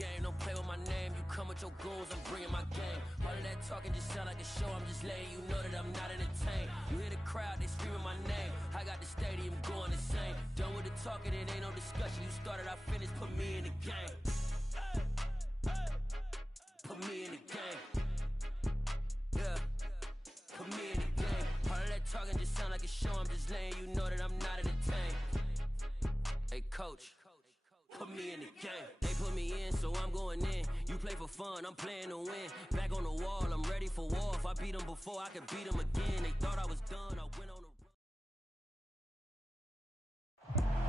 game. Don't play with my name. You come with your goons, I'm bringing my game. All of that talking just sound like a show. I'm just letting you know that I'm not entertained. You hear the crowd, they screaming my name. I got the stadium going insane. Done with the talking, it ain't no discussion. You started, I finished. Put me in the game. Put me in the game. Yeah. Put me in the game. All of that talking just sound like a show. I'm just letting you know that I'm not entertained. Hey, coach. Put me in the game. They put me in, so I'm going in. You play for fun, I'm playing to win. Back on the wall, I'm ready for war. If I beat them before, I can beat them again. They thought I was done, I went on the...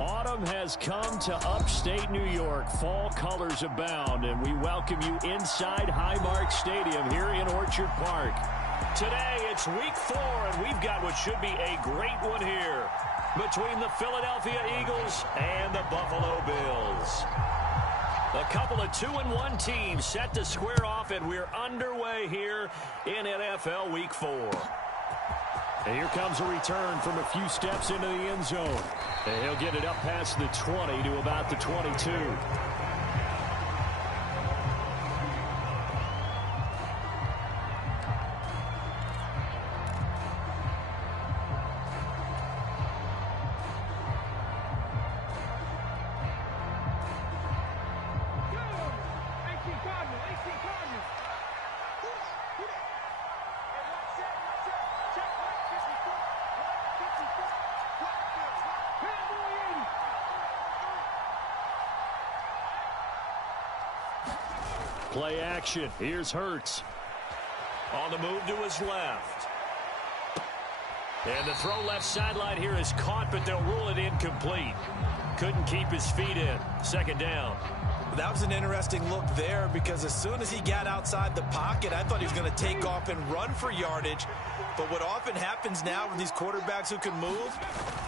Autumn has come to upstate New York. Fall colors abound, and we welcome you inside Highmark Stadium here in Orchard Park. Today, it's week 4, and we've got what should be a great one here between the Philadelphia Eagles and the Buffalo Bills. A couple of 2-1 teams set to square off, and we're underway here in NFL Week 4. And here comes a return from a few steps into the end zone. And he'll get it up past the 20 to about the 22. Play action. Here's Hurts. On the move to his left. And the throw left sideline here is caught, but they'll rule it incomplete. Couldn't keep his feet in. Second down. That was an interesting look there because as soon as he got outside the pocket, I thought he was going to take off and run for yardage. But what often happens now with these quarterbacks who can move,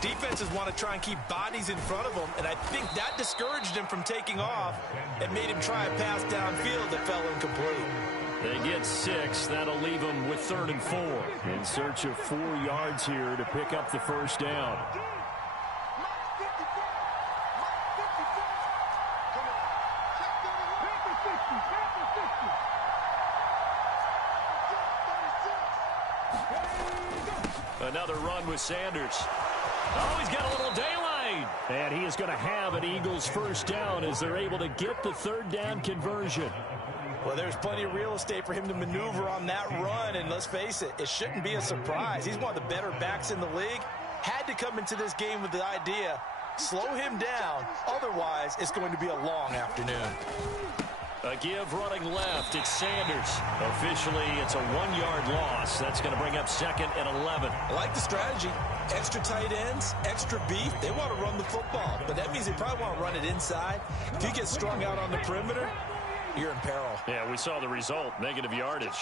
defenses want to try and keep bodies in front of them, and I think that discouraged him from taking off and made him try a pass downfield that fell incomplete. They get 6. That'll leave them with 3rd and 4. In search of 4 yards here to pick up the first down. Another run with Sanders. Oh, he's got a little daylight. And he is going to have an Eagles first down as they're able to get the 3rd down conversion. Well, there's plenty of real estate for him to maneuver on that run, and let's face it, it shouldn't be a surprise. He's one of the better backs in the league. Had to come into this game with the idea, slow him down, otherwise it's going to be a long afternoon. A give running left. It's Sanders. Officially, it's a 1-yard loss. That's going to bring up 2nd and 11. I like the strategy. Extra tight ends, extra beef. They want to run the football, but that means they probably want to run it inside. If you get strung out on the perimeter, you're in peril. Yeah, we saw the result. Negative yardage. Right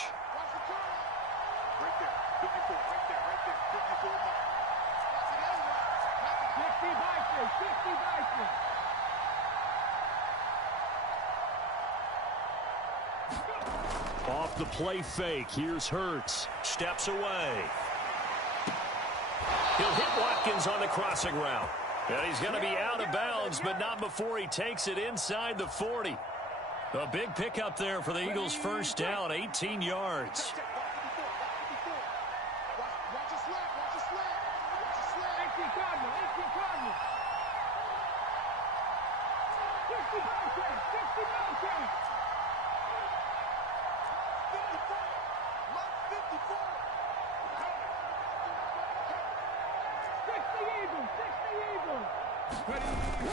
there. 54. Right there. 54 miles. Off the play fake. Here's Hurts. Steps away. He'll hit Watkins on the crossing route. And he's going to be out of bounds, but not before he takes it inside the 40. A big pickup there for the Eagles' first down, 18 yards.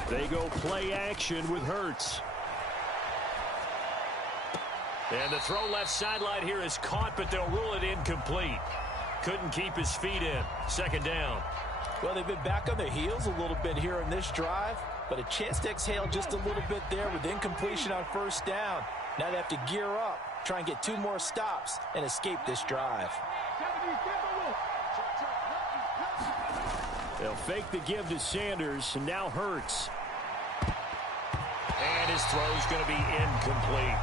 They go play action with Hurts. And the throw left sideline here is caught, but they'll rule it incomplete. Couldn't keep his feet in. Second down. Well, they've been back on their heels a little bit here in this drive, but a chance to exhale just a little bit there with incompletion on first down. Now they have to gear up, try and get 2 more stops, and escape this drive. They'll fake the give to Sanders, and now Hurts. And his throw's going to be incomplete.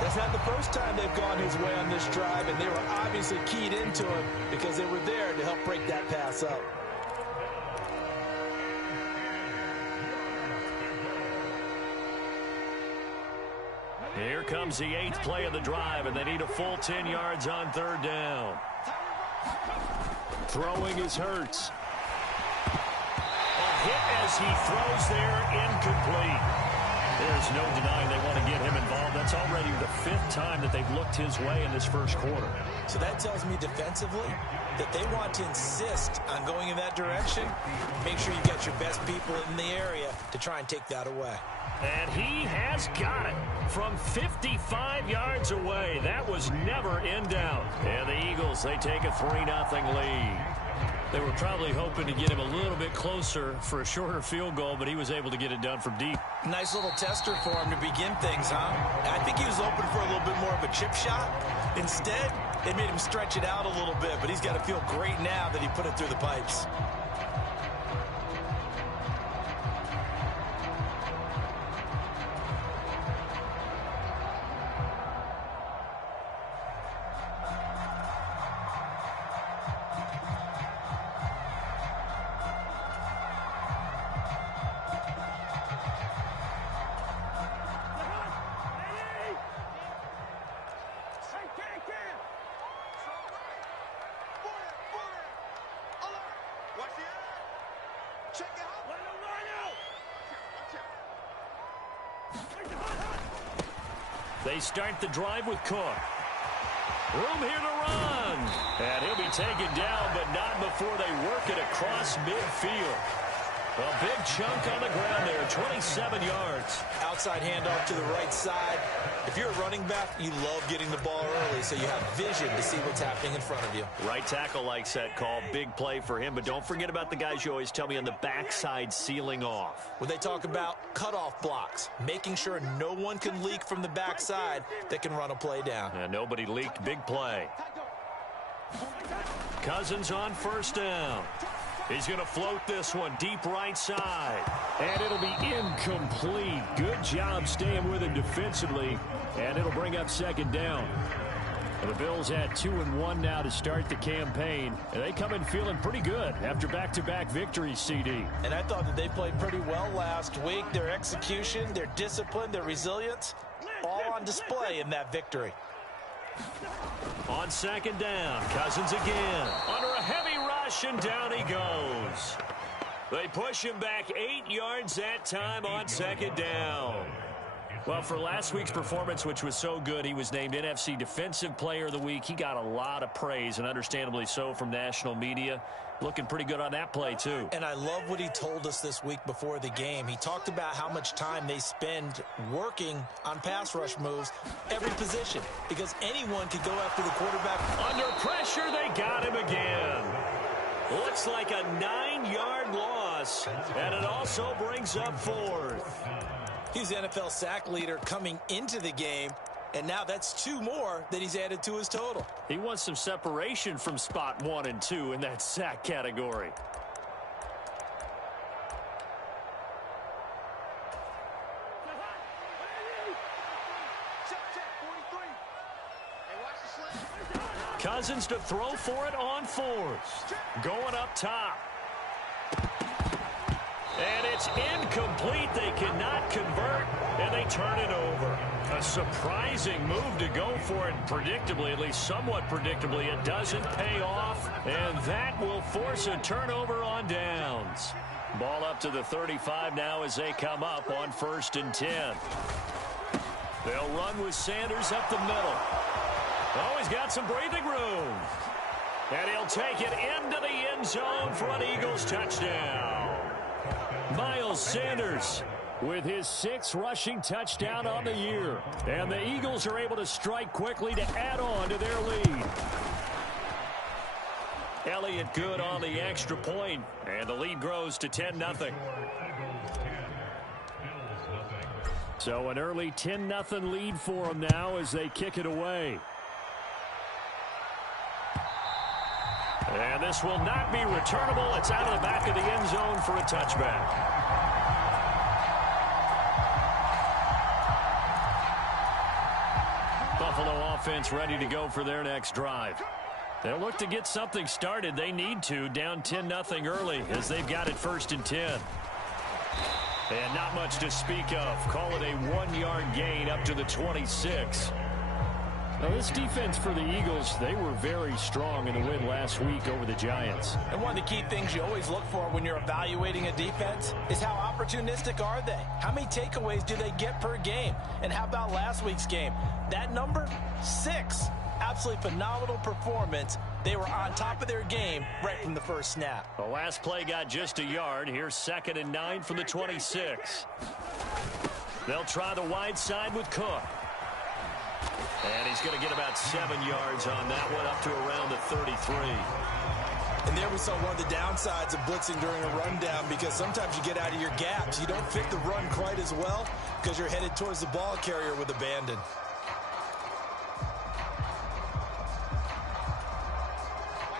That's not the first time they've gone his way on this drive, and they were obviously keyed into him because they were there to help break that pass up. Here comes the 8th play of the drive, and they need a full 10 yards on 3rd down. Throwing is Hurts. A hit as he throws there, incomplete. There's no denying they want to get him involved. That's already the 5th time that they've looked his way in this first quarter. So that tells me defensively that they want to insist on going in that direction. Make sure you get your best people in the area to try and take that away. And he has got it from 55 yards away. That was never in doubt. And the Eagles, they take a 3-0 lead. They were probably hoping to get him a little bit closer for a shorter field goal, but he was able to get it done from deep. Nice little tester for him to begin things, huh? I think he was open for a little bit more of a chip shot. Instead, it made him stretch it out a little bit, but he's got to feel great now that he put it through the pipes. They start the drive with Cook. Room here to run. And he'll be taken down, but not before they work it across midfield. A big chunk on the ground there, 27 yards. Outside handoff to the right side. If you're a running back, you love getting the ball early so you have vision to see what's happening in front of you. Right tackle likes that call. Big play for him, but don't forget about the guys you always tell me on the backside sealing off. When they talk about cutoff blocks, making sure no one can leak from the backside that can run a play down. And nobody leaked. Big play. Cousins on 1st down. He's going to float this one deep right side. And it'll be incomplete. Good job staying with him defensively. And it'll bring up 2nd down. And the Bills at 2-1 now to start the campaign. And they come in feeling pretty good after back-to-back victories, CD. And I thought that they played pretty well last week. Their execution, their discipline, their resilience, all on display in that victory. On 2nd down, Cousins again. Under a heavy rush, and down he goes. They push him back 8 yards that time on 2nd down. Well, for last week's performance, which was so good, he was named NFC Defensive Player of the Week. He got a lot of praise, and understandably so, from national media. Looking pretty good on that play, too. And I love what he told us this week before the game. He talked about how much time they spend working on pass rush moves, every position, because anyone could go after the quarterback. Under pressure, they got him again. Looks like a 9-yard loss, and it also brings up 4th. He's the NFL sack leader coming into the game, and now that's 2 more that he's added to his total. He wants some separation from spot 1 and 2 in that sack category. Cousins to throw for it on 4th. Going up top. And it's incomplete. They cannot convert, and they turn it over. A surprising move to go for it. Predictably, at least somewhat predictably, it doesn't pay off, and that will force a turnover on downs. Ball up to the 35 now as they come up on 1st and 10. They'll run with Sanders up the middle. Oh, he's got some breathing room. And he'll take it into the end zone for an Eagles touchdown. Miles Sanders with his 6th rushing touchdown on the year. And the Eagles are able to strike quickly to add on to their lead. Elliott good on the extra point, and the lead grows to 10-0. So an early 10-0 lead for them now as they kick it away. And this will not be returnable. It's out of the back of the end zone for a touchback. Buffalo offense ready to go for their next drive. They'll look to get something started. They need to, down 10-0 early as they've got it 1st and 10. And not much to speak of. Call it a 1-yard gain up to the 26. Now, this defense for the Eagles, they were very strong in the win last week over the Giants. And one of the key things you always look for when you're evaluating a defense is how opportunistic are they? How many takeaways do they get per game? And how about last week's game? That number, 6. Absolutely phenomenal performance. They were on top of their game right from the first snap. The last play got just a yard. Here's 2nd and 9 from the 26. They'll try the wide side with Cook. And he's going to get about 7 yards on that one, up to around the 33. And there we saw one of the downsides of blitzing during a rundown, because sometimes you get out of your gaps. You don't fit the run quite as well because you're headed towards the ball carrier with abandon.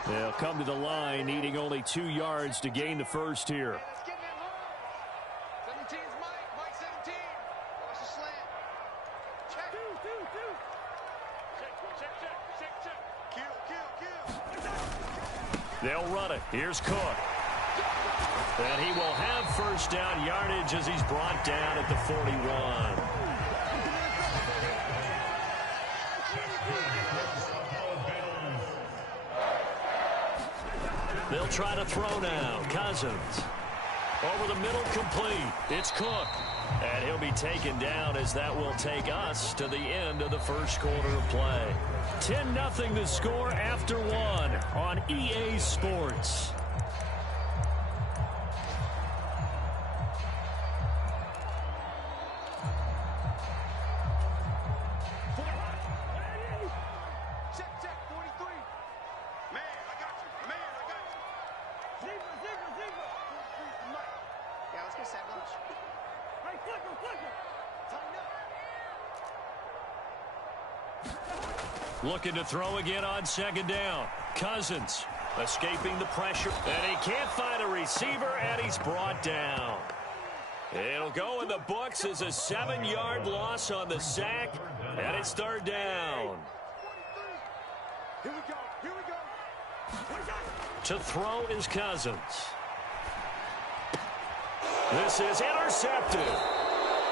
They'll come to the line, needing only 2 yards to gain the first here. They'll run it. Here's Cook. And he will have first down yardage as he's brought down at the 41. They'll try to throw now. Cousins. Over the middle, complete. It's Cook. And he'll be taken down, as that will take us to the end of the first quarter of play. 10-0 the score after 1 on EA Sports. Looking to throw again on 2nd down. Cousins escaping the pressure. And he can't find a receiver, and he's brought down. It'll go in the books as a 7-yard loss on the sack, and it's 3rd down. Here we go. Here we go. To throw is Cousins. This is intercepted.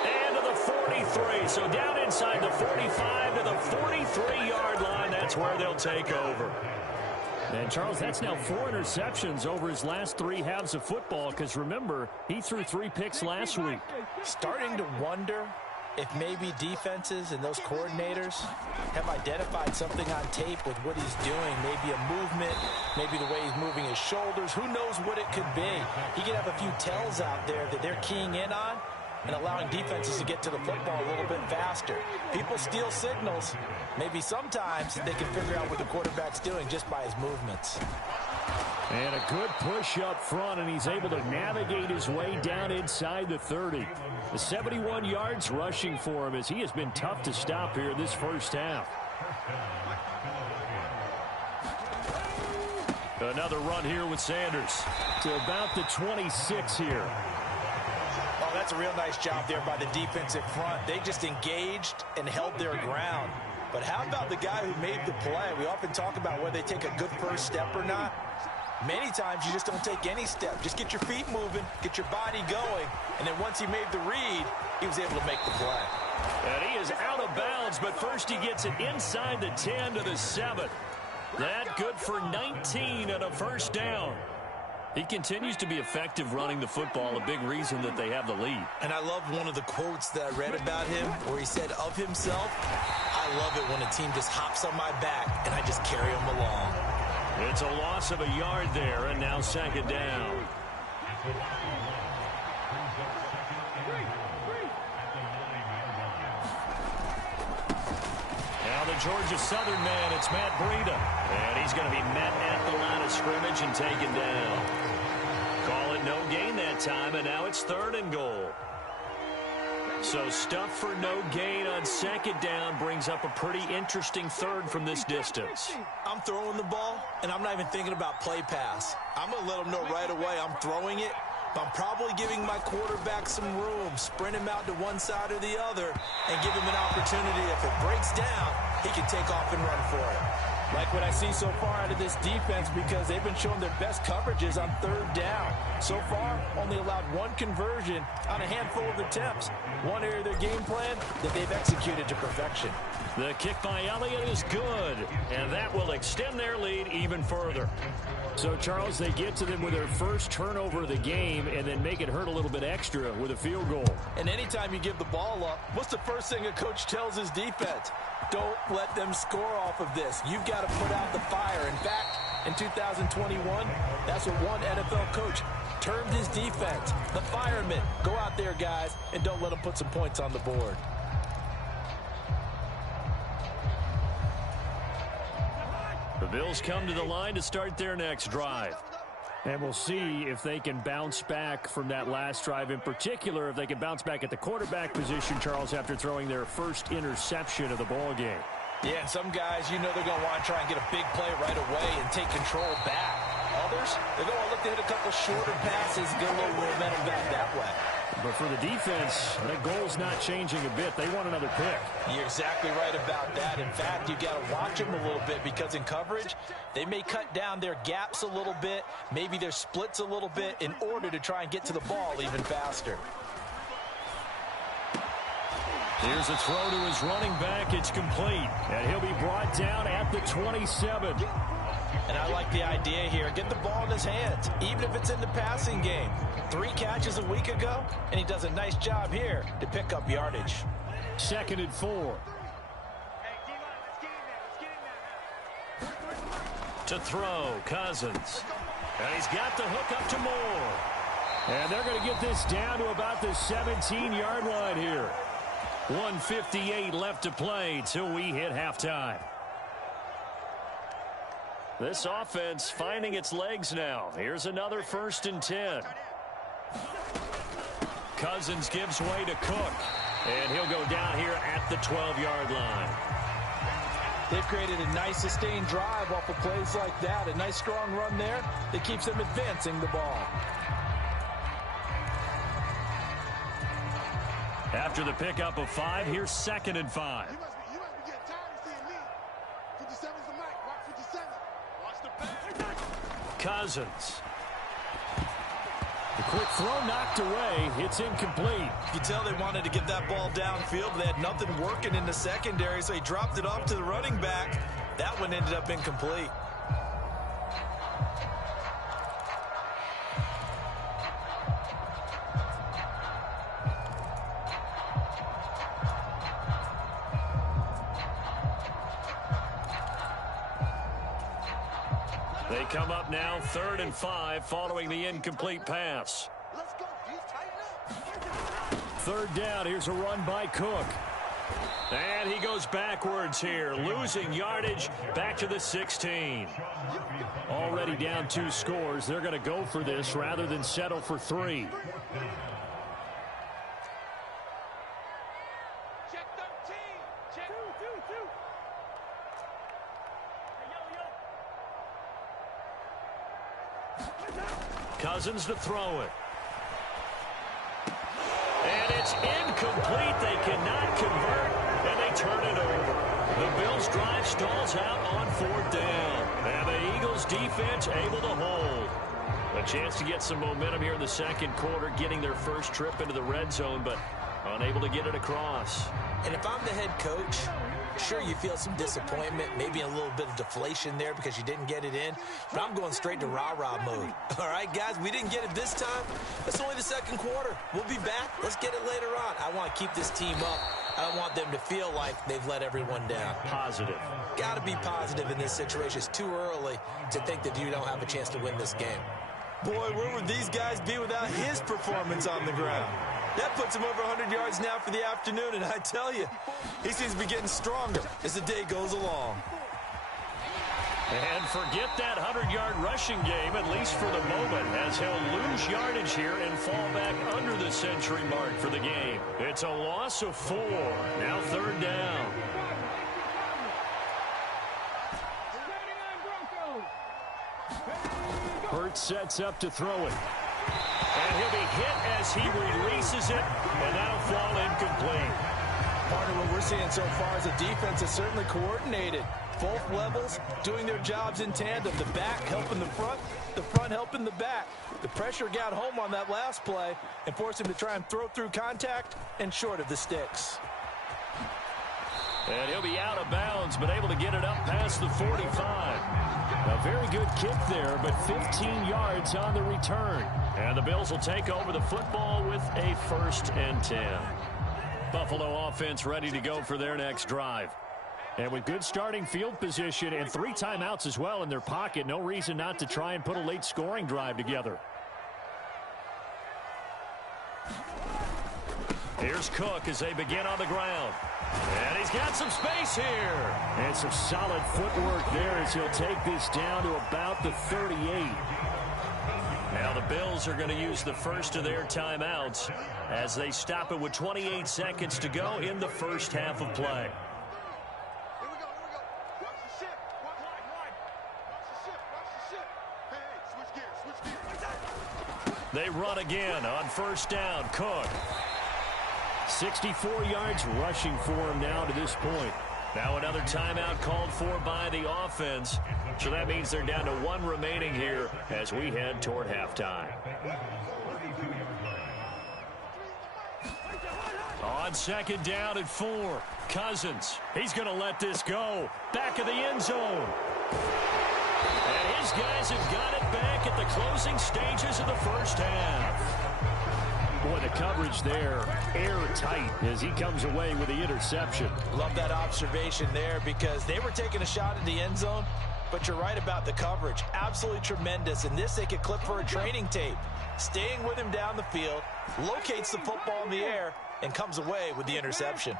And to the 43. So down inside the 45 to the 43-yard line. That's where they'll take over. And, Charles, that's now 4 interceptions over his last 3 halves of football, because, remember, he threw 3 picks last week. Starting to wonder if maybe defenses and those coordinators have identified something on tape with what he's doing. Maybe a movement, maybe the way he's moving his shoulders. Who knows what it could be? He could have a few tells out there that they're keying in on and allowing defenses to get to the football a little bit faster. People steal signals. Maybe sometimes they can figure out what the quarterback's doing just by his movements. And a good push up front, and he's able to navigate his way down inside the 30. The 71 yards rushing for him, as he has been tough to stop here this first half. Another run here with Sanders to about the 26 here. Oh, that's a real nice job there by the defensive front. They just engaged and held their ground. But how about the guy who made the play? We often talk about whether they take a good first step or not. Many times you just don't take any step. Just get your feet moving, get your body going, and then once he made the read, he was able to make the play. And he is out of bounds, but first he gets it inside the 10 to the 7. That good for 19 and a first down. He continues to be effective running the football, a big reason that they have the lead. And I love one of the quotes that I read about him where he said of himself, I love it when a team just hops on my back and I just carry them along. It's a loss of a yard there, and now 2nd down. Now the Georgia Southern man, it's Matt Breida. And he's going to be met at the line of scrimmage and taken down. Call it no gain that time, and now it's 3rd and goal. So stuff for no gain on 2nd down brings up a pretty interesting 3rd from this distance. I'm throwing the ball, and I'm not even thinking about play pass. I'm going to let them know right away I'm throwing it. I'm probably giving my quarterback some room, sprint him out to one side or the other, and give him an opportunity. If it breaks down, he can take off and run for it. Like what I see so far out of this defense because they've been showing their best coverages on third down. So far, only allowed one conversion on a handful of attempts. One area of their game plan that they've executed to perfection. The kick by Elliott is good, and that will extend their lead even further. So, Charles, they get to them with their first turnover of the game and then make it hurt a little bit extra with a field goal. And anytime you give the ball up, what's the first thing a coach tells his defense? Don't let them score off of this. You've got to put out the fire. In fact, in 2021, that's what one NFL coach termed his defense. The firemen. Go out there, guys, and don't let them put some points on the board. The Bills come to the line to start their next drive. And we'll see if they can bounce back from that last drive. In particular, if they can bounce back at the quarterback position, Charles, after throwing their first interception of the ball game. Yeah, and some guys, you know they're going to want to try and get a big play right away and take control back. Others, they're going to look to hit a couple shorter passes, get a little momentum back that way. But for the defense, that goal's not changing a bit. They want another pick. You're exactly right about that. In fact, you got to watch them a little bit because in coverage, they may cut down their gaps a little bit, maybe their splits a little bit in order to try and get to the ball even faster. Here's a throw to his running back. It's complete. And he'll be brought down at the 27. And I like the idea here. Get the ball in his hands, even if it's in the passing game. 3 catches a week ago, and he does a nice job here to pick up yardage. 2nd and 4. To throw, Cousins. And he's got the hook up to Moore. And they're going to get this down to about the 17-yard line here. 1:58 left to play till we hit halftime. This offense finding its legs now. Here's another 1st and 10. Cousins gives way to Cook. And he'll go down here at the 12-yard line. They've created a nice sustained drive off of plays like that. A nice strong run there that keeps them advancing the ball. After the pickup of 5, here's 2nd and 5. You must be getting tired of seeing me. 57's the mic. Watch 57. Watch the pass. Cousins. The quick throw knocked away. It's incomplete. You can tell they wanted to get that ball downfield, but they had nothing working in the secondary, so he dropped it off to the running back. That one ended up incomplete. They come up now 3rd and 5 following the incomplete pass. Let's go. He's tighten up. 3rd down. Here's a run by Cook. And he goes backwards here, losing yardage back to the 16. Already down 2 scores. They're going to go for this rather than settle for 3. Check 13. Check 2. Cousins to throw it. And it's incomplete. They cannot convert, and they turn it over. The Bills' drive stalls out on 4th down. And the Eagles' defense able to hold. A chance to get some momentum here in the 2nd quarter, getting their first trip into the red zone, but unable to get it across. And if I'm the head coach, sure, you feel some disappointment, maybe a little bit of deflation there because you didn't get it in, but I'm going straight to rah-rah mode. All right, guys, we didn't get it this time. It's only the 2nd quarter. We'll be back. Let's get it later on. I want to keep this team up. I don't want them to feel like they've let everyone down. Positive. Got to be positive in this situation. It's too early to think that you don't have a chance to win this game. Boy, where would these guys be without his performance on the ground? That puts him over 100 yards now for the afternoon, and I tell you, he seems to be getting stronger as the day goes along. And forget that 100-yard rushing game, at least for the moment, as he'll lose yardage here and fall back under the century mark for the game. It's a loss of 4. Now 3rd down. Hurts sets up to throw it. And he'll be hit as he releases it, and that'll fall incomplete. Part of what we're seeing so far is the defense is certainly coordinated. both levels doing their jobs in tandem. The back helping the front helping the back. The pressure got home on that last play and forced him to try and throw through contact and short of the sticks. And he'll be out of bounds, but able to get it up past the 45. A very good kick there, but 15 yards on the return. And the Bills will take over the football with a 1st and 10. Buffalo offense ready to go for their next drive. And with good starting field position and 3 timeouts as well in their pocket, no reason not to try and put a late scoring drive together. Here's Cook as they begin on the ground. And he's got some space here. And some solid footwork there as he'll take this down to about the 38. Now the Bills are going to use the first of their timeouts as they stop it with 28 seconds to go in the first half of play. Here we go. Watch the ship. Watch the ship. Hey, switch gears. They run again on 1st down. Cook. 64 yards rushing for him now to this point. Now another timeout called for by the offense. So that means they're down to 1 remaining here as we head toward halftime. On 2nd down at 4. Cousins. He's going to let this go. Back of the end zone. And his guys have got it back at the closing stages of the first half. Boy, the coverage there, airtight as he comes away with the interception. Love that observation there because they were taking a shot at the end zone, but you're right about the coverage. Absolutely tremendous. And this they could clip for a training tape. Staying with him down the field, locates the football in the air, and comes away with the interception.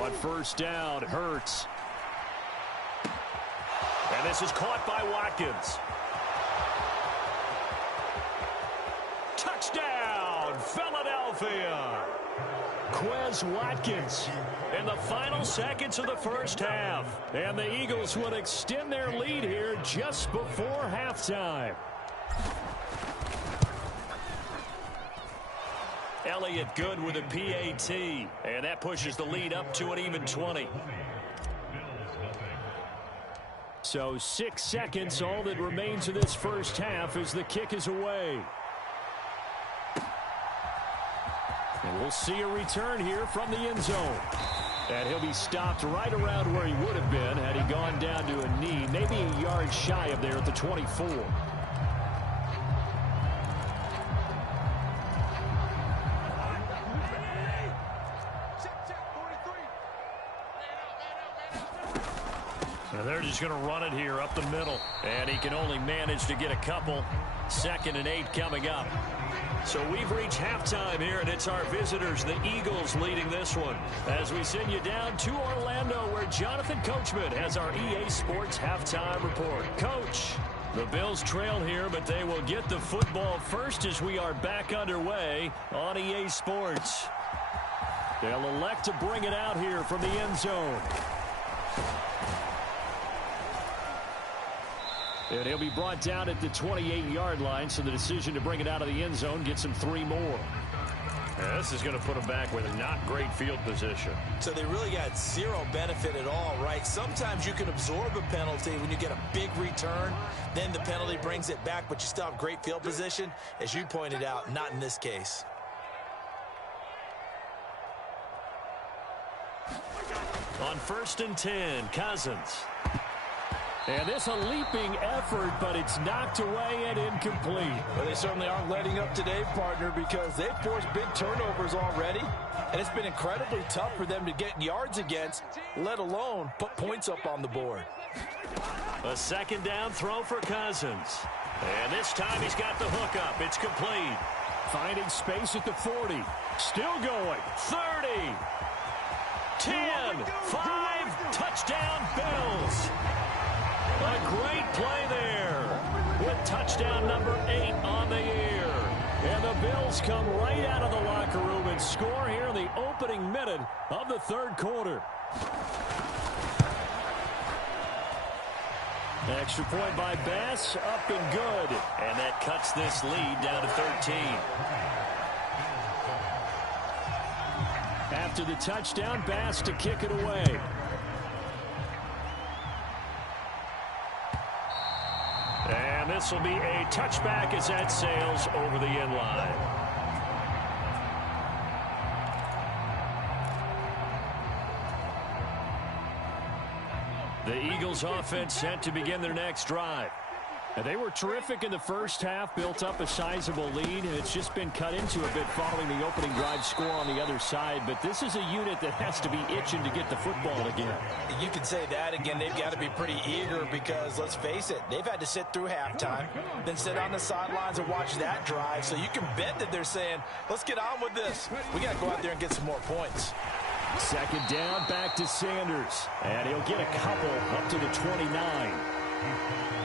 On 1st down, Hurts. And this is caught by Watkins. Touchdown, Philadelphia. Quez Watkins in the final seconds of the first half. And the Eagles would extend their lead here just before halftime. Elliott good with a PAT. And that pushes the lead up to an even 20. So 6 seconds, all that remains of this first half as the kick is away. And we'll see a return here from the end zone. And he'll be stopped right around where he would have been had he gone down to a knee, maybe a yard shy of there at the 24. And they're just going to run it here up the middle. And he can only manage to get a couple. 2nd and 8 coming up. So we've reached halftime here, and it's our visitors, the Eagles, leading this one. As we send you down to Orlando, where Jonathan Coachman has our EA Sports halftime report. Coach, the Bills trail here, but they will get the football first as we are back underway on EA Sports. They'll elect to bring it out here from the end zone. And he'll be brought down at the 28-yard line, so the decision to bring it out of the end zone gets him 3 more. Yeah, this is going to put him back with a not great field position. So they really got 0 benefit at all, right? Sometimes you can absorb a penalty when you get a big return. Then the penalty brings it back, but you still have great field position. As you pointed out, not in this case. On 1st and 10, Cousins. And this a leaping effort, but it's knocked away and incomplete. Well, they certainly aren't letting up today, partner, because they've forced big turnovers already, and it's been incredibly tough for them to get yards against, let alone put points up on the board. A 2nd down throw for Cousins. And this time he's got the hook up. It's complete. Finding space at the 40. Still going. 30. 10. 5. Touchdown, Bills. A great play there with touchdown number 8 on the year. And the Bills come right out of the locker room and score here in the opening minute of the 3rd quarter. Extra point by Bass, up and good. And that cuts this lead down to 13. After the touchdown, Bass to kick it away. And this will be a touchback as that sails over the end line. The Eagles offense set to begin their next drive. And they were terrific in the first half, built up a sizable lead, and it's just been cut into a bit following the opening drive score on the other side. But this is a unit that has to be itching to get the football again. You can say that again. They've got to be pretty eager because, let's face it, they've had to sit through halftime, then sit on the sidelines and watch that drive. So you can bet that they're saying, let's get on with this. We got to go out there and get some more points. Second down, back to Sanders. And he'll get a couple up to the 29.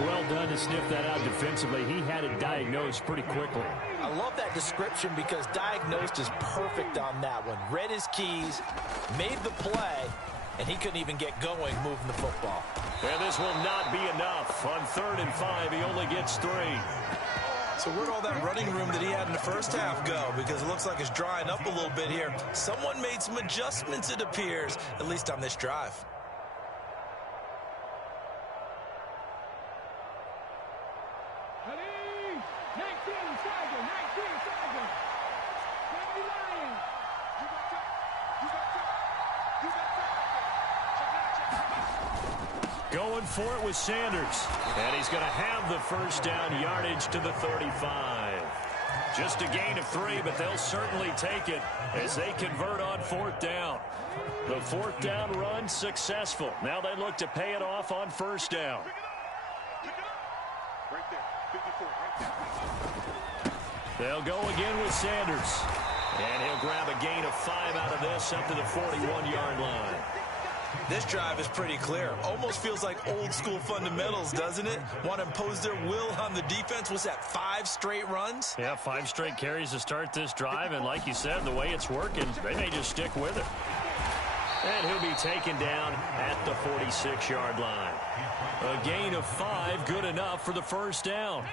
Well done to sniff that out defensively. He had it diagnosed pretty quickly. I love that description because diagnosed is perfect on that one. Read his keys, made the play, and he couldn't even get going moving the football. And this will not be enough. On 3rd and 5, he only gets 3. So where'd all that running room that he had in the first half go? Because it looks like it's drying up a little bit here. Someone made some adjustments, it appears, at least on this drive. Going for it with Sanders. And he's going to have the first down yardage to the 35. Just a gain of 3, but they'll certainly take it as they convert on 4th down. The 4th down run successful. Now they look to pay it off on 1st down. They'll go again with Sanders. And he'll grab a gain of 5 out of this up to the 41-yard line. This drive is pretty clear. Almost feels like old school fundamentals, doesn't it? Want to impose their will on the defense. Was that 5 straight runs? Yeah, 5 straight carries to start this drive. And like you said, the way it's working, they may just stick with it. And he'll be taken down at the 46-yard line. A gain of 5, good enough for the first down.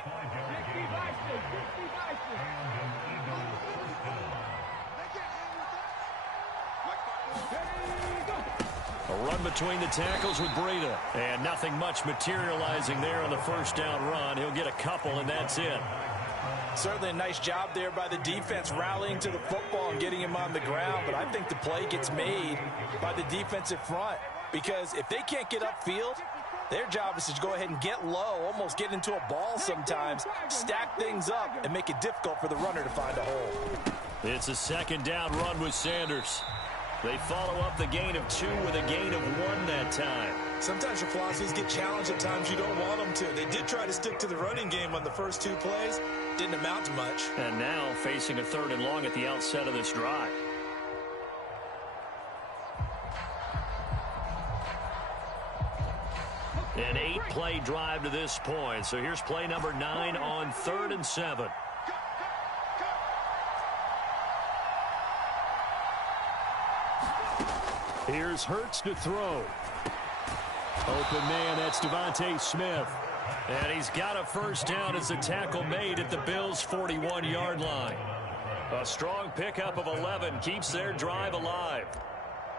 A run between the tackles with Breida. And nothing much materializing there on the first down run. He'll get a couple, and that's it. Certainly a nice job there by the defense rallying to the football and getting him on the ground. But I think the play gets made by the defensive front. Because if they can't get upfield, their job is to go ahead and get low, almost get into a ball sometimes, stack things up, and make it difficult for the runner to find a hole. It's a second down run with Sanders. They follow up the gain of 2 with a gain of 1 that time. Sometimes your philosophies get challenged at times you don't want them to. They did try to stick to the running game on the first 2 plays. Didn't amount to much. And now facing a 3rd and long at the outset of this drive. An 8-play drive to this point. So here's play number 9 on 3rd and 7. Here's Hurts to throw. Open man, that's Devontae Smith. And he's got a first down as the tackle made at the Bills' 41-yard line. A strong pickup of 11 keeps their drive alive.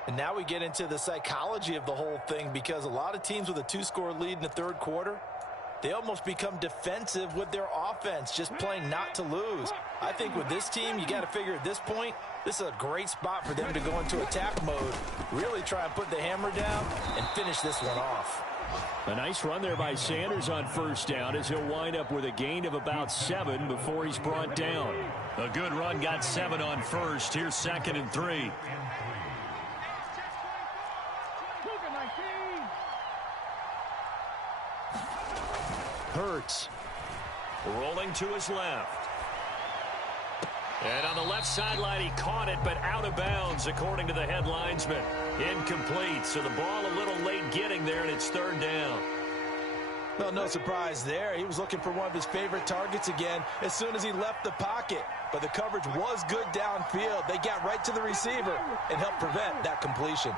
And now we get into the psychology of the whole thing, because a lot of teams with a 2-score lead in the 3rd quarter, they almost become defensive with their offense, just playing not to lose. I think with this team, you got to figure at this point, this is a great spot for them to go into attack mode, really try and put the hammer down and finish this one off. A nice run there by Sanders on first down as he'll wind up with a gain of about 7 before he's brought down. A good run got 7 on first. Here's 2nd and 3. Hurts rolling to his left. And on the left sideline, he caught it, but out of bounds, according to the head linesman. Incomplete, so the ball a little late getting there, and it's 3rd down. Well, no surprise there. He was looking for one of his favorite targets again as soon as he left the pocket. But the coverage was good downfield. They got right to the receiver and helped prevent that completion.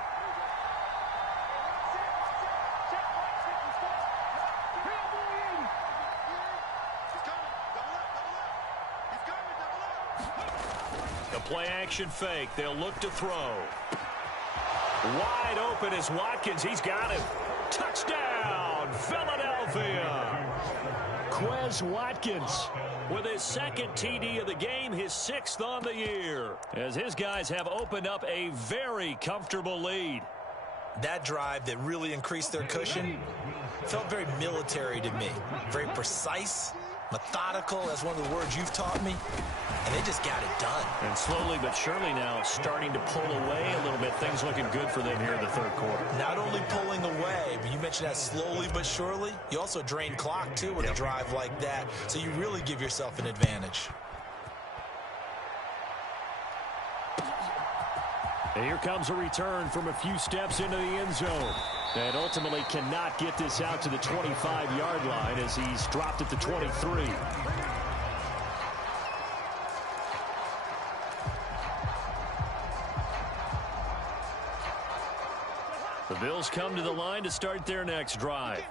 play action fake. They'll look to throw. Wide open is Watkins. He's got him. Touchdown, Philadelphia. Quez Watkins with his second TD of the game, his 6th on the year, as his guys have opened up a very comfortable lead. That drive that really increased their cushion felt very military to me. Very precise, methodical, that's one of the words you've taught me. And they just got it done. And slowly but surely now starting to pull away a little bit. Things looking good for them here in the third quarter. Not only pulling away, but you mentioned that slowly but surely. You also drain clock, too, with a drive like that. So you really give yourself an advantage. And here comes a return from a few steps into the end zone. And ultimately cannot get this out to the 25-yard line as he's dropped at the 23. The Bills come to the line to start their next drive.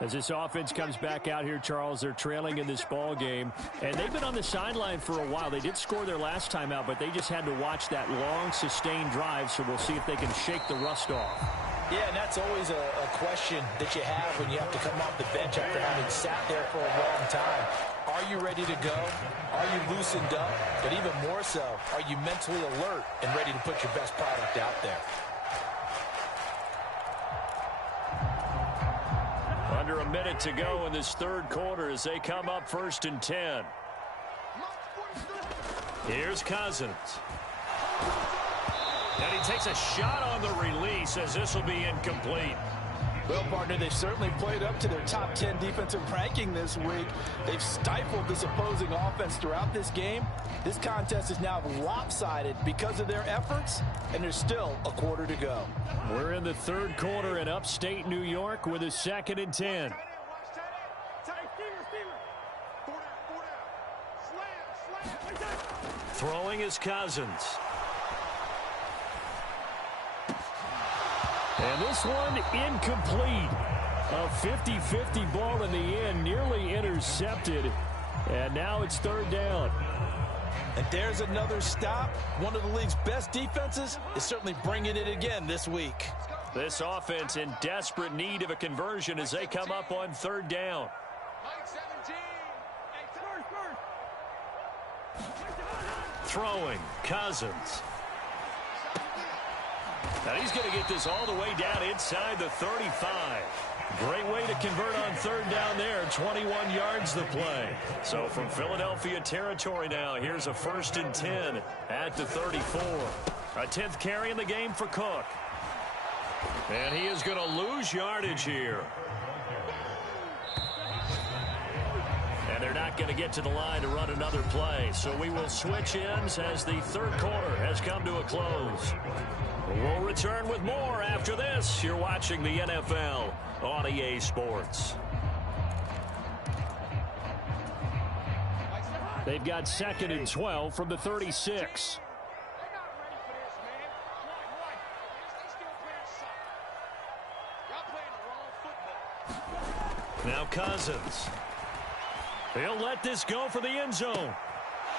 As this offense comes back out here, Charles, they're trailing in this ball game. And they've been on the sideline for a while. They did score their last time out, but they just had to watch that long, sustained drive. So we'll see if they can shake the rust off. Yeah, and that's always a question that you have when you have to come off the bench after having sat there for a long time. Are you ready to go? Are you loosened up? But even more so, are you mentally alert and ready to put your best product out there? Under a minute to go in this third quarter as they come up 1st and 10. Here's Cousins. And he takes a shot on the release as this will be incomplete. Well, partner, they've certainly played up to their top 10 defensive ranking this week. They've stifled this opposing offense throughout this game. This contest is now lopsided because of their efforts, and there's still a quarter to go. We're in the third quarter in upstate New York with a 2nd and 10. Throwing is Cousins. And this one incomplete. A 50-50 ball in the end, nearly intercepted. And now it's 3rd down. And there's another stop. One of the league's best defenses is certainly bringing it again this week. This offense in desperate need of a conversion as they come up on 3rd down. Throwing, Cousins. And he's going to get this all the way down inside the 35. Great way to convert on 3rd down there. 21 yards the play. So from Philadelphia territory now, here's a 1st and 10 at the 34. A 10th carry in the game for Cook. And he is going to lose yardage here. And they're not going to get to the line to run another play. So we will switch ends as the third quarter has come to a close. We'll return with more after this. You're watching the NFL on EA Sports. They've got 2nd and 12 from the 36. Now Cousins. He'll let this go for the end zone.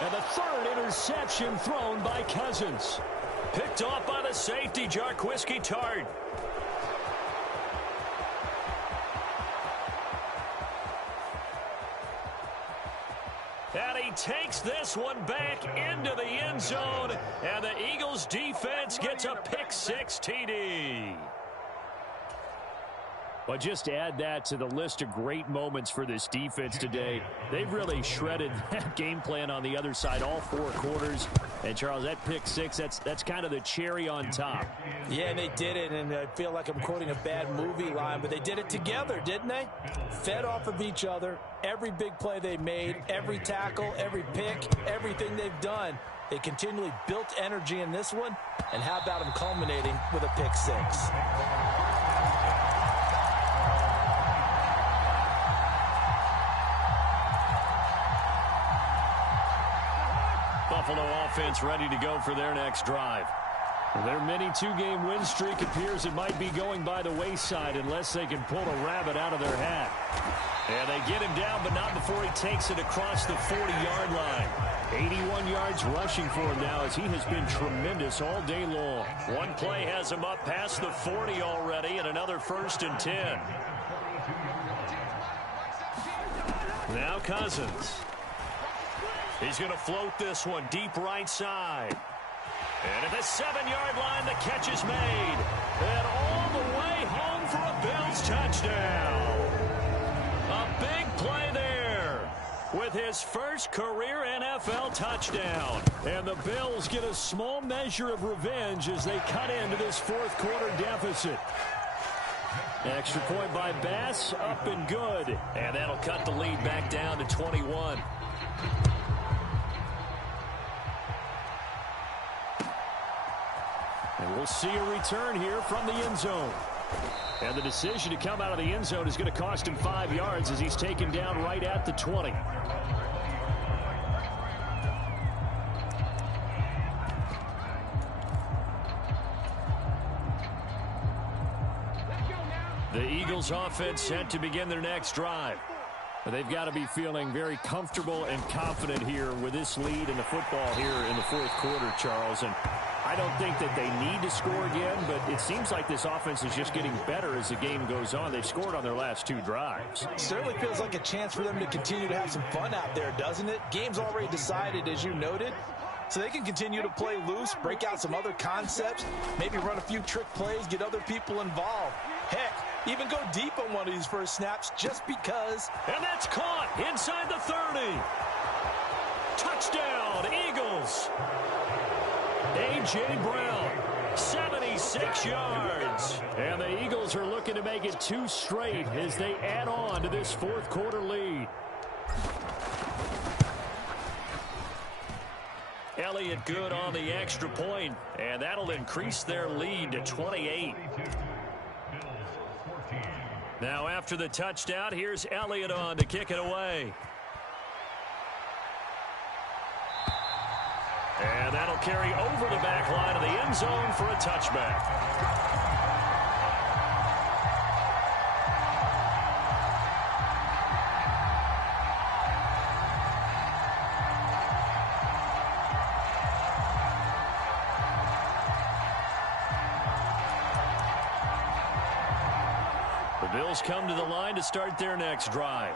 And the 3rd interception thrown by Cousins. Picked off by the safety, Jarquiski Tart. And he takes this one back into the end zone. And the Eagles defense gets a pick-6 TD. Well, just to add that to the list of great moments for this defense today. They've really shredded that game plan on the other side all 4 quarters. And, Charles, that pick-6, that's kind of the cherry on top. Yeah, and they did it, and I feel like I'm quoting a bad movie line, but they did it together, didn't they? Fed off of each other. Every big play they made, every tackle, every pick, everything they've done. They continually built energy in this one, and how about them culminating with a pick-6? Buffalo offense ready to go for their next drive. Their mini two-game win streak appears it might be going by the wayside unless they can pull a rabbit out of their hat. And they get him down, but not before he takes it across the 40-yard line. 81 yards rushing for him now as he has been tremendous all day long. One play has him up past the 40 already, and another 1st and 10. Now Cousins. He's going to float this one deep right side. And at the 7-yard line, the catch is made. And all the way home for a Bills touchdown. A big play there with his first career NFL touchdown. And the Bills get a small measure of revenge as they cut into this fourth quarter deficit. Extra point by Bass, up and good. And that'll cut the lead back down to 21. And we'll see a return here from the end zone. And the decision to come out of the end zone is going to cost him 5 yards as he's taken down right at the 20. The Eagles offense set to begin their next drive. They've got to be feeling very comfortable and confident here with this lead in the football here in the fourth quarter, Charles. And I don't think that they need to score again, but it seems like this offense is just getting better as the game goes on. They've scored on their last 2 drives. It certainly feels like a chance for them to continue to have some fun out there, doesn't it? Game's already decided, as you noted. So they can continue to play loose, break out some other concepts, maybe run a few trick plays, get other people involved. Heck, even go deep on one of these first snaps just because. And that's caught inside the 30. Touchdown, Eagles. A.J. Brown, 76 yards. And the Eagles are looking to make it 2 straight as they add on to this fourth quarter lead. Elliott good on the extra point, and that'll increase their lead to 28. Now after the touchdown, here's Elliott on to kick it away. And that'll carry over the back line of the end zone for a touchback. The Bills come to the line to start their next drive.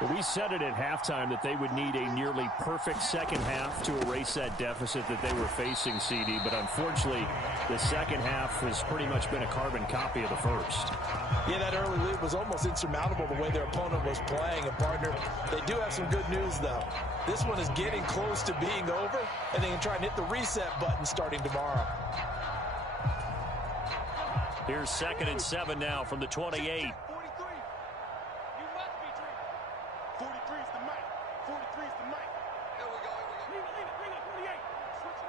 Well, we said it at halftime that they would need a nearly perfect second half to erase that deficit that they were facing, CD. But unfortunately, the second half has pretty much been a carbon copy of the first. Yeah, that early lead was almost insurmountable the way their opponent was playing. And, partner, they do have some good news, though. This one is getting close to being over, and they can try and hit the reset button starting tomorrow. Here's 2nd and 7 now from the 28. 43 is the mic. 43 is the mic. Here we go. Leave it. Bring up 48. Switch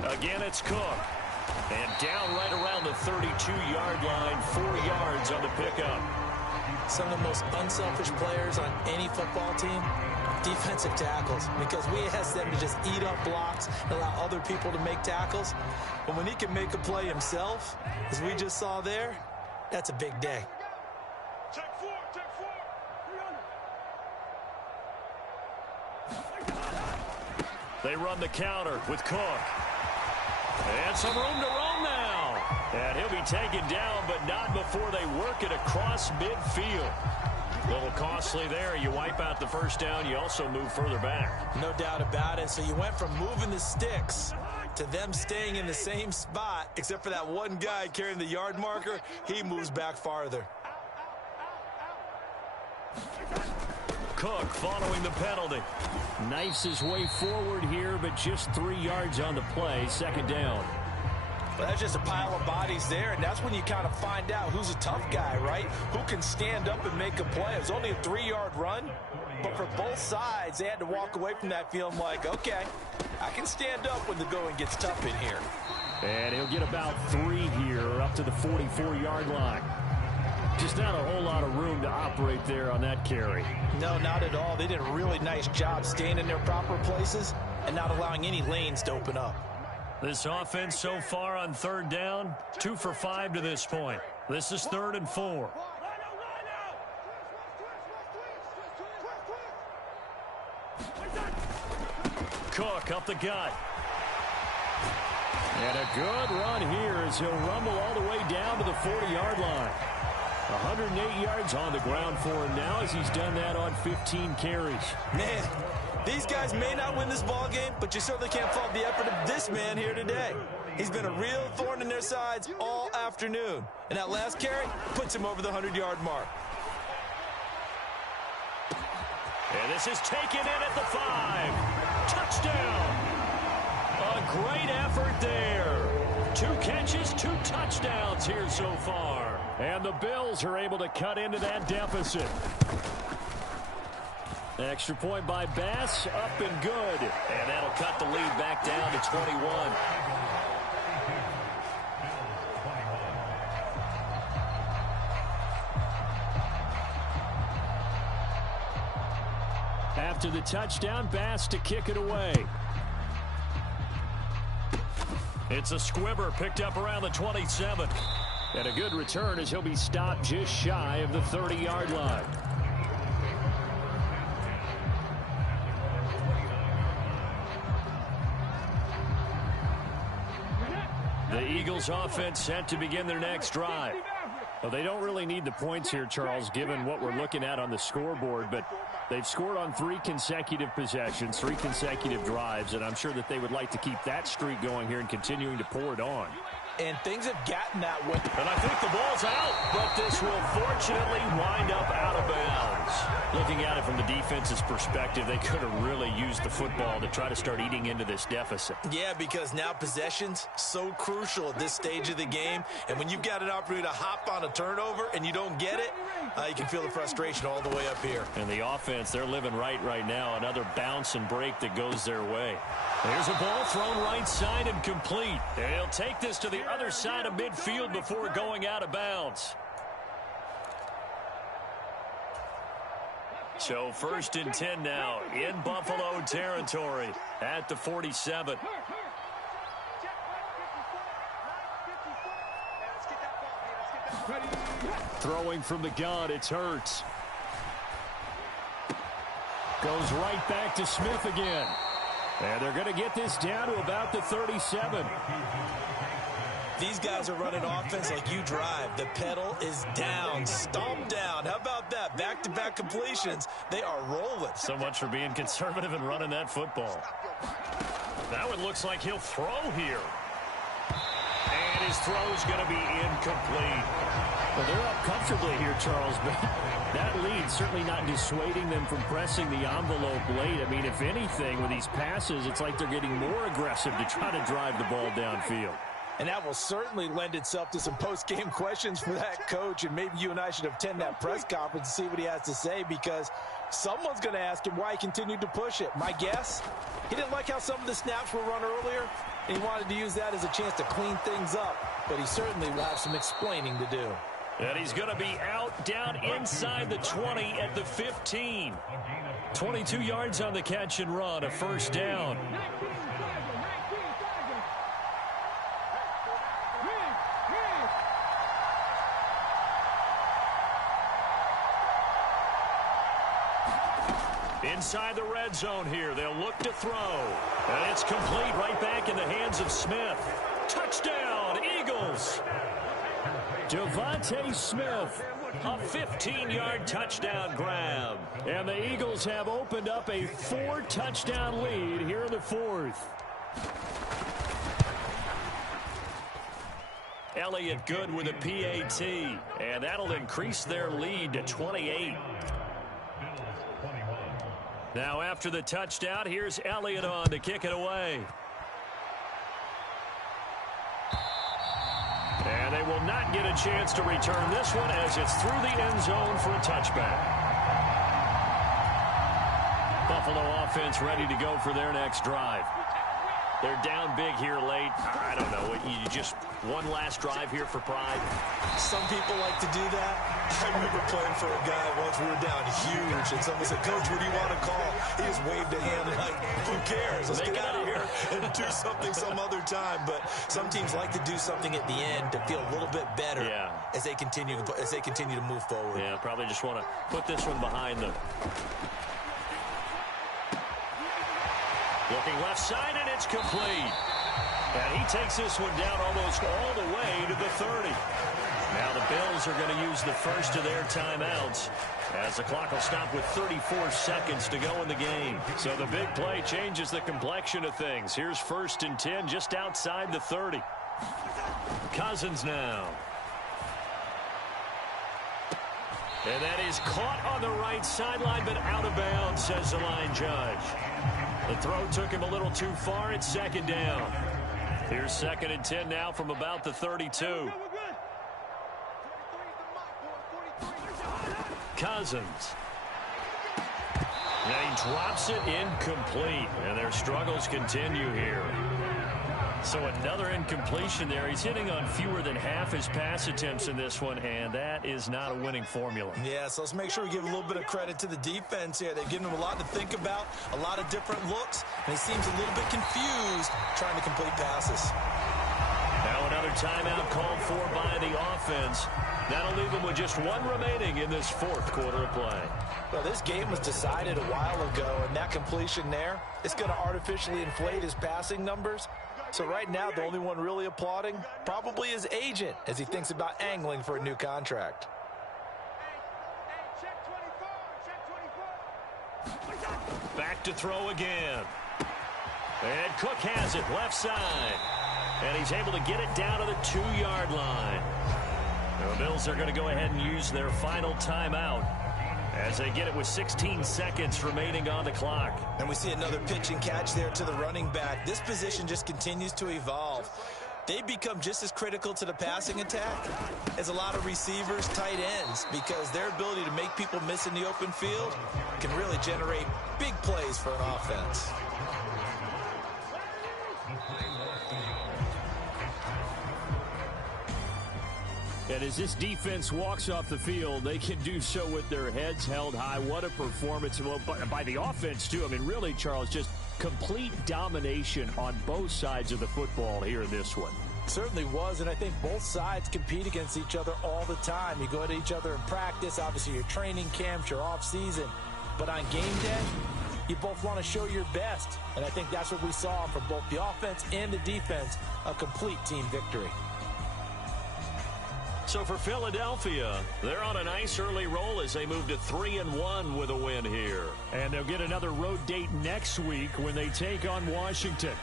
it. Again, it's Cook. And down right around the 32-yard line, 4 yards on the pickup. Some of the most unselfish players on any football team, defensive tackles, because we ask them to just eat up blocks and allow other people to make tackles. But when he can make a play himself, as we just saw there, that's a big day. Check 4. They run the counter with Cook. And some room to roam now. And he'll be taken down, but not before they work it across midfield. A little costly there. You wipe out the first down. You also move further back. No doubt about it. So you went from moving the sticks to them staying in the same spot, except for that one guy carrying the yard marker. He moves back farther. Cook following the penalty. Knifes his way forward here, but just 3 yards on the play. 2nd down. Well, that's just a pile of bodies there, and that's when you kind of find out who's a tough guy, right? Who can stand up and make a play. It was only a 3-yard run, but for both sides, they had to walk away from that feeling like, okay, I can stand up when the going gets tough in here. And he'll get about 3 here up to the 44-yard line. Just not a whole lot of room to operate there on that carry. No, not at all. They did a really nice job staying in their proper places and not allowing any lanes to open up. This offense so far on third down, 2 for 5 to this point. This is 3rd and 4. Cook up the gut. And a good run here as he'll rumble all the way down to the 40-yard line. 108 yards on the ground for him now as he's done that on 15 carries. Man, these guys may not win this ball game, but you certainly can't fault the effort of this man here today. He's been a real thorn in their sides all afternoon. And that last carry puts him over the 100-yard mark. And this is taken in at the 5. Touchdown. A great effort there. 2 catches, 2 touchdowns here so far. And the Bills are able to cut into that deficit. Extra point by Bass, up and good. And that'll cut the lead back down to 21. After the touchdown, Bass to kick it away. It's a squibber picked up around the 27. And a good return as he'll be stopped just shy of the 30-yard line. The Eagles offense set to begin their next drive. Well, they don't really need the points here, Charles, given what we're looking at on the scoreboard, but they've scored on 3 consecutive possessions, 3 consecutive drives, and I'm sure that they would like to keep that streak going here and continuing to pour it on. And things have gotten that way. And I think the ball's out, but this will fortunately wind up out of bounds. Looking at it from the defense's perspective, they could have really used the football to try to start eating into this deficit. Yeah, because now possession's so crucial at this stage of the game. And when you've got an opportunity to hop on a turnover and you don't get it, you can feel the frustration all the way up here. And the offense, they're living right now. Another bounce and break that goes their way. There's a ball thrown right side and complete. And he'll take this to the other side of midfield before going out of bounds. So 1st and 10 now in Buffalo territory at the 47. Throwing from the gun, it's Hurts. Goes right back to Smith again. And they're going to get this down to about the 37. These guys are running offense like you drive. The pedal is down, stomped down. How about that? Back-to-back completions. They are rolling. So much for being conservative and running that football. That one looks like he'll throw here. And his throw's going to be incomplete. Well, they're up comfortably here, Charles, but that lead certainly not dissuading them from pressing the envelope late. I mean, if anything, with these passes, it's like they're getting more aggressive to try to drive the ball downfield. And that will certainly lend itself to some post-game questions for that coach. And maybe you and I should attend that press conference and see what he has to say, because someone's going to ask him why he continued to push it. My guess, he didn't like how some of the snaps were run earlier, and he wanted to use that as a chance to clean things up. But he certainly will have some explaining to do. And he's going to be out down inside the 20 at the 15. 22 yards on the catch and run, a 1st down. Inside the red zone here, they'll look to throw. And it's complete right back in the hands of Smith. Touchdown, Eagles! Devontae Smith, a 15-yard touchdown grab. And the Eagles have opened up a 4-touchdown lead here in the 4th. Elliott good with a PAT, and that'll increase their lead to 28. Now after the touchdown, here's Elliott on to kick it away. And they will not get a chance to return this one as it's through the end zone for a touchback. Buffalo offense ready to go for their next drive. They're down big here late. I don't know. You just one last drive here for pride. Some people like to do that. I remember playing for a guy once. We were down huge, and someone said, "Coach, what do you want to call?" He just waved a hand like, "Who cares? Let's get out of here and do something some other time." But some teams like to do something at the end to feel a little bit better as they continue to move forward. Yeah, probably just want to put this one behind them. Looking left side, and it's complete. And he takes this one down almost all the way to the 30. Now the Bills are going to use the first of their timeouts as the clock will stop with 34 seconds to go in the game. So the big play changes the complexion of things. Here's 1st and 10 just outside the 30. Cousins now. And that is caught on the right sideline, but out of bounds, says the line judge. The throw took him a little too far. It's 2nd down. Here's 2nd and 10 now from about the 32. Cousins. And he drops it incomplete. And their struggles continue here. So another incompletion there. He's hitting on fewer than half his pass attempts in this one, and that is not a winning formula. Yeah, so let's make sure we give a little bit of credit to the defense here. They've given him a lot to think about, a lot of different looks, and he seems a little bit confused trying to complete passes. Now another timeout called for by the offense. That'll leave him with just one remaining in this 4th quarter of play. Well, this game was decided a while ago, and that completion there is going to artificially inflate his passing numbers. So right now, the only one really applauding probably his agent as he thinks about angling for a new contract. Back to throw again. And Cook has it left side. And he's able to get it down to the 2-yard line. The Bills are going to go ahead and use their final timeout as they get it with 16 seconds remaining on the clock. And we see another pitch and catch there to the running back. This position just continues to evolve. They become just as critical to the passing attack as a lot of receivers, tight ends, because their ability to make people miss in the open field can really generate big plays for an offense. And as this defense walks off the field, they can do so with their heads held high. What a performance by the offense, too. I mean, really, Charles, just complete domination on both sides of the football here in this one. Certainly was, and I think both sides compete against each other all the time. You go at each other in practice, obviously your training camps, your off-season. But on game day, you both want to show your best. And I think that's what we saw from both the offense and the defense, a complete team victory. So for Philadelphia, they're on a nice early roll as they move to 3-1 with a win here. And they'll get another road date next week when they take on Washington.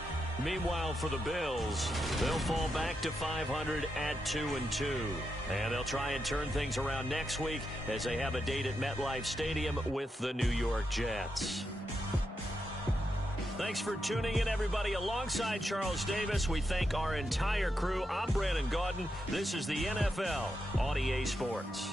Meanwhile, for the Bills, they'll fall back to 500 at 2-2. And they'll try and turn things around next week as they have a date at MetLife Stadium with the New York Jets. Thanks for tuning in, everybody. Alongside Charles Davis, we thank our entire crew. I'm Brandon Gaudin. This is the NFL on EA Sports.